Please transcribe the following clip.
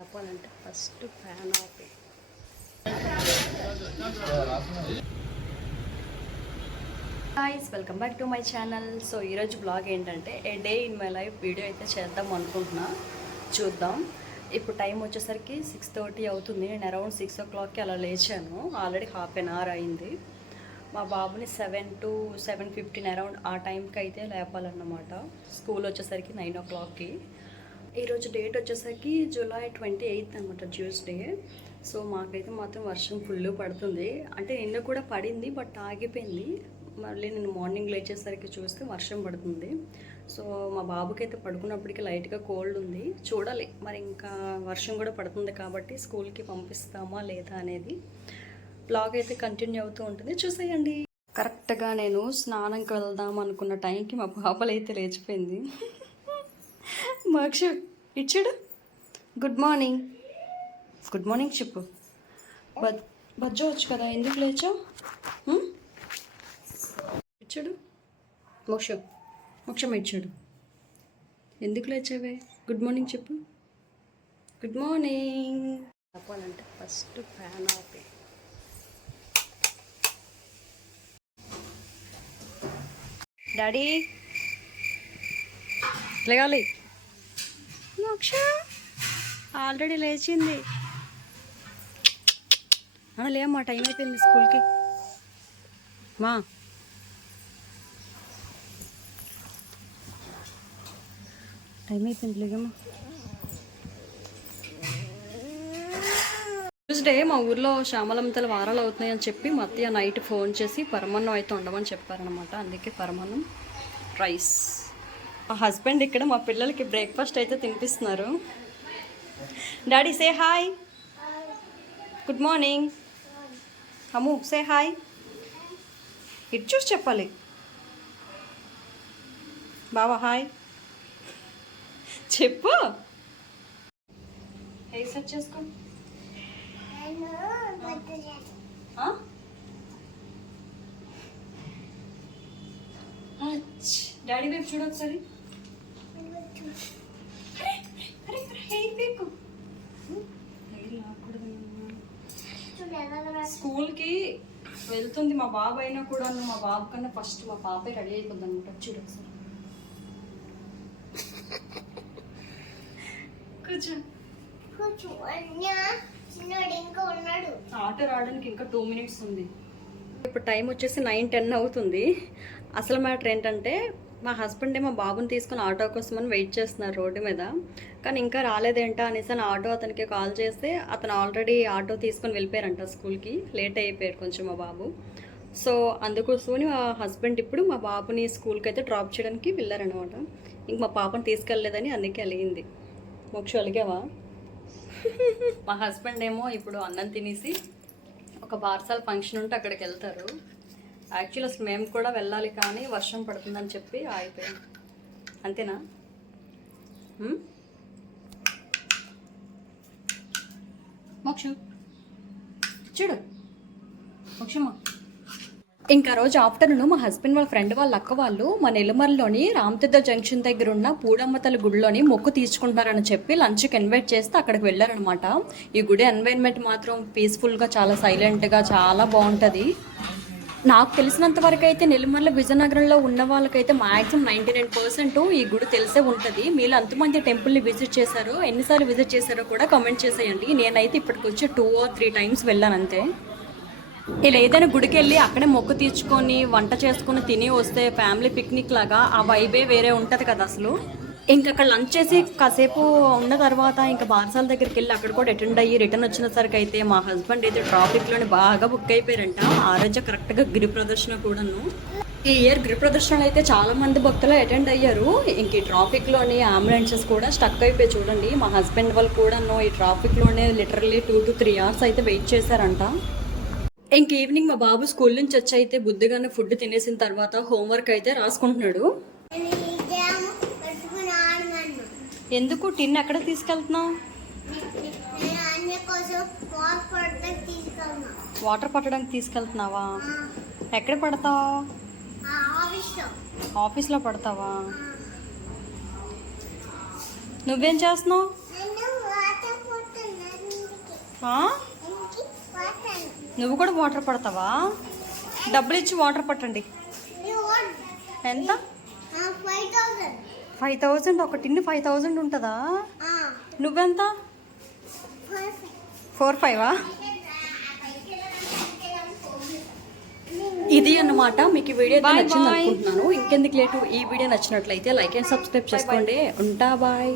చెప్పాలంటే first fan of. Guys, welcome back to my channel. So ఈరోజు vlog ఏంటంటే a day in my life video అయితే చేద్దాం అనుకుంటున్నా. చూద్దాం. ఇప్పుడు టైం వచ్చేసరికి 6:30 అవుతుంది. నేను అరౌండ్ 6 o'clockకి అలా లేచాను. ఆల్రెడీ హాఫ్ అన్ అవర్ అయింది. మా బాబుని 7 to 7:15 అరౌండ్ ఆ టైంకి అయితే లేపాలన్నమాట. స్కూల్ వచ్చేసరికి 9 o'clockకి. ఈరోజు డేట్ వచ్చేసరికి July 28th అనమాట, ట్యూస్డే. సో మాకైతే మాత్రం వర్షం ఫుల్ పడుతుంది. అంటే నిన్న కూడా పడింది, బట్ ఆగిపోయింది. మళ్ళీ నేను మార్నింగ్ లేచేసరికి చూస్తే వర్షం పడుతుంది. సో మా బాబుకి అయితే పడుకున్నప్పటికీ లైట్గా కోల్డ్ ఉంది. చూడాలి మరి, ఇంకా వర్షం కూడా పడుతుంది కాబట్టి స్కూల్కి పంపిస్తామా లేదా అనేది బ్లాగ్ అయితే కంటిన్యూ అవుతూ ఉంటుంది. చూసేయండి. కరెక్ట్గా నేను స్నానంకి వెళ్దాం అనుకున్న టైంకి మా పాపలు అయితే లేచిపోయింది. మోక్ష ఇచ్చాడు. గుడ్ మార్నింగ్, గుడ్ మార్నింగ్ చెప్పు. బజ్జవచ్చు కదా, ఎందుకు లేచావు? ఇచ్చాడు మోక్షం ఇచ్చాడు. ఎందుకు లేచావే? గుడ్ మార్నింగ్ చెప్పు. గుడ్ మార్నింగ్ చెప్పాలంటే ఫస్ట్ ఫ్యాన్ ఆఫ్. డాడీ లేగాలి. మోక్ష ఆల్రెడీ లేచింది. లేమ్మా, టైం అయిపోయింది స్కూల్కి. మా టైం అయిపోయింది, లేగమ్మా. ట్యూస్డే మా ఊర్లో శ్యామలంతల వారాలు అవుతున్నాయని చెప్పి మా అత్తయ్య నైట్ ఫోన్ చేసి పరమాన్నం అయితే ఉండమని చెప్పారనమాట. అందుకే పరమాన్నం రైస్. మా హస్బెండ్ ఇక్కడ మా పిల్లలకి బ్రేక్ఫాస్ట్ అయితే తినిపిస్తున్నారు. Daddy say hi. Good morning. Ammu say hi. ఇటు చూసి చెప్పాలి. బావా హాయ్ చెప్పు. హెయిర్ సెట్ చేసుకో. డాడీ వైపు చూడు ఒకసారి. స్కూల్కి వెళ్తుంది మా బాబు అయినా కూడా, మా బాబు కన్నా ఫస్ట్ మా పాపే రెడీ అయిపోద్ది అనమాట. చూడు ఒకసారి. ఆటో రావడానికి ఇంకా 2 minutes ఉంది. ఇప్పుడు టైం వచ్చేసి 9:10 అవుతుంది. అసలు మ్యాటర్ ఏంటంటే మా హస్బెండ్ మా బాబుని తీసుకుని ఆటో కోసమని వెయిట్ చేస్తున్నారు రోడ్డు మీద. కానీ ఇంకా రాలేదేంటా అనేసి ఆటో అతనికి కాల్ చేస్తే అతను ఆల్రెడీ ఆటో తీసుకొని వెళ్ళిపోయారంట స్కూల్కి. లేట్ అయిపోయారు కొంచెం మా బాబు. సో అందుకోసమని మా హస్బెండ్ ఇప్పుడు మా బాబుని స్కూల్కి అయితే డ్రాప్ చేయడానికి వెళ్ళారనమాట. ఇంక మా పాపని తీసుకెళ్ళలేదని అందుకే అలిగింది. మోక్ష అలిగావా? మా హస్బెండ్ ఏమో ఇప్పుడు అన్నం తినేసి ఒక బార్సాల ఫంక్షన్ ఉంటే అక్కడికి వెళ్తారు. యాక్చువల్ అసలు మేము కూడా వెళ్ళాలి, కానీ వర్షం పడుతుందని చెప్పి ఆగిపోయాం. అంతేనా? మోక్ష చూడు. మోక్షమ్మా ఇంకా రోజు ఆఫ్టర్నూన్ మా హస్బెండ్ వాళ్ళ ఫ్రెండ్ వాళ్ళ అక్క వాళ్ళు మా నెల్లమర్లోని రామతీర్థ జంక్షన్ దగ్గర ఉన్న పూడమ్మతల గుడిలోని మొక్కు తీర్చుకుంటున్నారని చెప్పి లంచ్కి ఇన్వైట్ చేస్తే అక్కడికి వెళ్ళారనమాట. ఈ గుడి ఎన్వైర్న్మెంట్ మాత్రం పీస్ఫుల్గా, చాలా సైలెంట్గా, చాలా బాగుంటుంది. నాకు తెలిసినంత వరకు అయితే నెల్లమర్ల విజయనగరంలో ఉన్న వాళ్ళకైతే మ్యాక్సిమం 99% ఈ గుడి తెలిసే ఉంటుంది. మీరు అంతమంది టెంపుల్ని విజిట్ చేశారో, ఎన్నిసార్లు విజిట్ చేశారో కూడా కామెంట్ చేసేయండి. నేనైతే ఇప్పటికి వచ్చి 2 or 3 times వెళ్ళాను అంతే. ఇలా ఏదైనా గుడికి వెళ్ళి అక్కడే మొక్కు తీర్చుకొని వంట చేసుకుని తిని వస్తే ఫ్యామిలీ పిక్నిక్ లాగా ఆ వైబే వేరే ఉంటుంది కదా అసలు. ఇంకా అక్కడ లంచ్ చేసి కాసేపు ఉన్న తర్వాత ఇంకా బారసాల దగ్గరికి వెళ్ళి అక్కడ కూడా అటెండ్ అయ్యి రిటర్న్ వచ్చినసరికి అయితే మా హస్బెండ్ అయితే ట్రాఫిక్లోనే బాగా బుక్ అయిపోయారంట. ఆ రోజు కరెక్ట్గా గిరి ప్రదర్శన కూడాను. ఈ ఇయర్ గిరి ప్రదర్శనలు అయితే చాలా మంది భక్తులు అటెండ్ అయ్యారు. ఇంక ఈ ట్రాఫిక్లోని అంబులెన్సెస్ కూడా స్టక్ అయిపోయి చూడండి. మా హస్బెండ్ వాళ్ళు కూడాను ఈ ట్రాఫిక్లోనే లిటరల్లీ 2 to 3 hours అయితే వెయిట్ చేశారంట. ఇంక ఈవినింగ్ మా బాబు స్కూల్ నుంచి వచ్చి అయితే బుద్ధిగానే ఫుడ్ తినేసిన తర్వాత హోంవర్క్ అయితే రాసుకుంటున్నాడు. ఎందుకు టిన్ ఎక్కడ తీసుకెళ్తున్నావు? వాటర్ పట్టడానికి తీసుకెళ్తున్నావా? ఎక్కడ పడతావు? ఆఫీస్లో పడతావా? నువ్వేం చేస్తున్నావు? ఆ? నువ్వు కూడా వాటర్ పడతావా? డబ్బులు ఇచ్చి వాటర్ పట్టండి. ఎంత? 5,000. ఒక టిన్ 5,000 ఉంటుందా? నువ్వెంత? 4-5. ఇది అన్నమాట. మీకు ఈ వీడియో నచ్చింది అనుకుంటున్నాను. ఇంకెందుకు లేటు, ఈ వీడియో నచ్చినట్లయితే లైక్ అండ్ సబ్స్క్రైబ్ చేసుకోండి. ఉంటా, బాయ్.